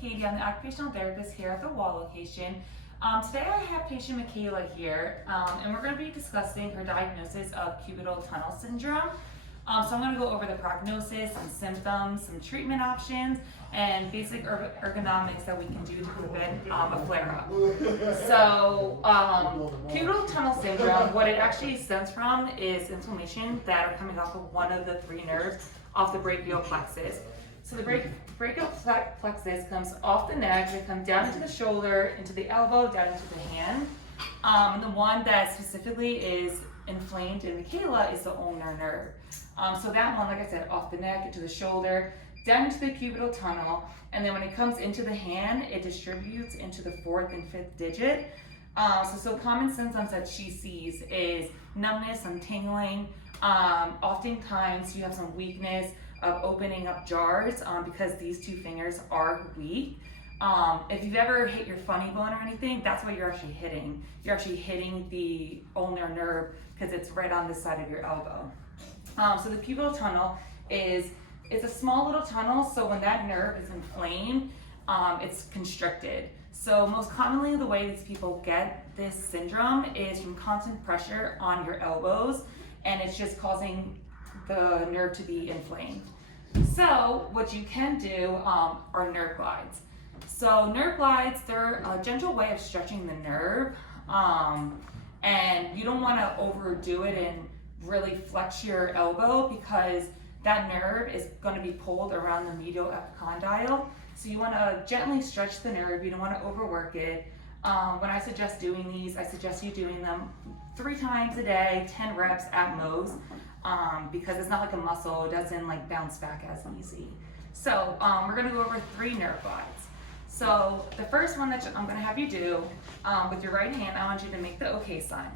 Katie. I'm the occupational therapist here at the Wall location. Today I have patient Michaela here, and we're going to be discussing her diagnosis of cubital tunnel syndrome. So I'm going to go over the prognosis, some symptoms, some treatment options, and basic ergonomics that we can do to prevent a flare-up. So cubital tunnel syndrome, what it actually stems from is inflammation that are coming off of one of the three nerves off the brachial plexus. So the brachial plexus comes off the neck, it comes down into the shoulder, into the elbow, down into the hand. And the one that specifically is inflamed in Michaela is the ulnar nerve. So that one, like I said, off the neck, into the shoulder, down into the cubital tunnel, and then when it comes into the hand, it distributes into the fourth and fifth digit. So common symptoms that she sees is numbness, some tingling. Oftentimes you have some weakness of opening up jars because these two fingers are weak. If you've ever hit your funny bone or anything, that's what you're actually hitting. You're actually hitting the ulnar nerve because it's right on the side of your elbow. So the cubital tunnel it's a small little tunnel, so when that nerve is inflamed, it's constricted. So most commonly the way these people get this syndrome is from constant pressure on your elbows, and it's just causing the nerve to be inflamed. So what you can do are nerve glides. So nerve glides, they're a gentle way of stretching the nerve, and you don't want to overdo it and really flex your elbow because that nerve is going to be pulled around the medial epicondyle. So you want to gently stretch the nerve, you don't want to overwork it. When I suggest doing these, I suggest you doing them 3 times a day, 10 reps at most, because it's not like a muscle, it doesn't like bounce back as easy. So we're going to go over 3 nerve glides. So the first one that I'm going to have you do with your right hand, I want you to make the OK sign.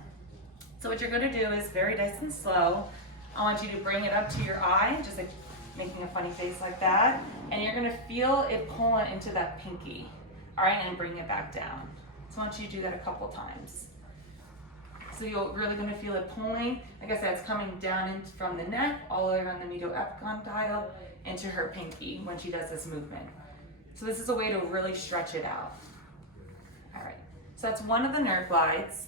So what you're going to do is very nice and slow. I want you to bring it up to your eye, just like making a funny face like that, and you're going to feel it pulling into that pinky, all right, and bring it back down. So I want you to do that a couple times. So you're really going to feel it pulling. Like I said, it's coming down in from the neck all the way around the medial epicondyle into her pinky when she does this movement. So this is a way to really stretch it out. All right, so that's one of the nerve glides.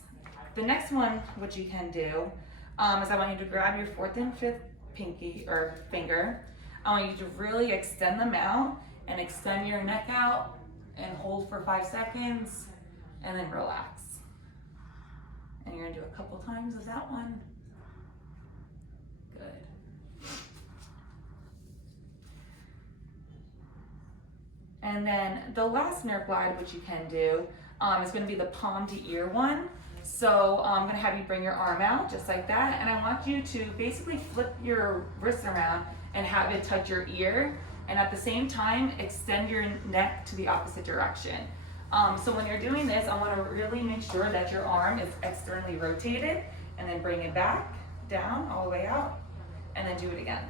The next one, which you can do, is I want you to grab your fourth and fifth pinky or finger. I want you to really extend them out and extend your neck out and hold for 5 seconds and then relax. And you're gonna do a couple times of that one. Good. And then the last nerve glide, which you can do, is gonna be the palm to ear one. So I'm gonna have you bring your arm out just like that, and I want you to basically flip your wrist around and have it touch your ear, and at the same time, extend your neck to the opposite direction. So when you're doing this, I wanna really make sure that your arm is externally rotated, and then bring it back, down, all the way out, and then do it again.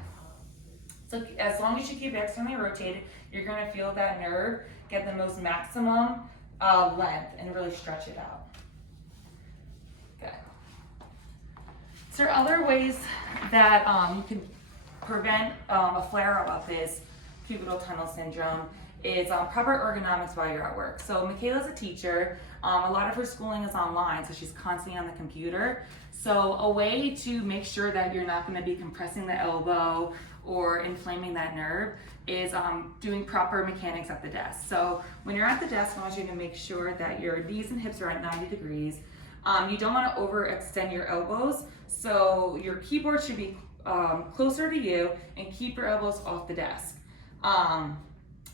So as long as you keep it externally rotated, you're gonna feel that nerve get the most maximum length and really stretch it out. Good. So there are other ways that you can prevent a flare-up of this cubital tunnel syndrome is proper ergonomics while you're at work. So Michaela's a teacher. A lot of her schooling is online, so she's constantly on the computer. So a way to make sure that you're not going to be compressing the elbow or inflaming that nerve is doing proper mechanics at the desk. So when you're at the desk, I want you to make sure that your knees and hips are at 90 degrees. You don't want to overextend your elbows, so your keyboard should be closer to you, and keep your elbows off the desk.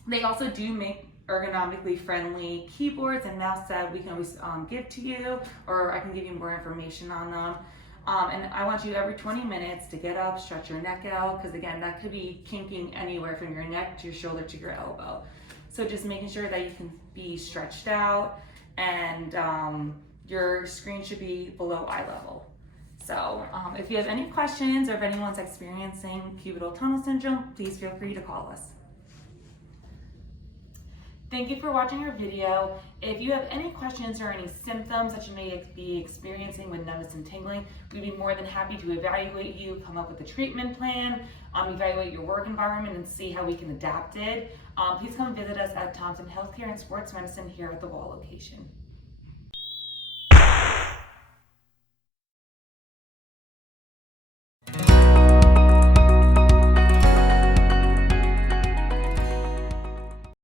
They also do make ergonomically friendly keyboards and mouse that we can always give to you, or I can give you more information on them. And I want you every 20 minutes to get up, stretch your neck out, because again, that could be kinking anywhere from your neck to your shoulder to your elbow. So just making sure that you can be stretched out, and your screen should be below eye level. So if you have any questions, or if anyone's experiencing cubital tunnel syndrome, please feel free to call us. Thank you for watching our video. If you have any questions or any symptoms that you may be experiencing with numbness and tingling, we'd be more than happy to evaluate you, come up with a treatment plan, evaluate your work environment, and see how we can adapt it. Please come visit us at Thompson Healthcare and Sports Medicine here at the Wall location.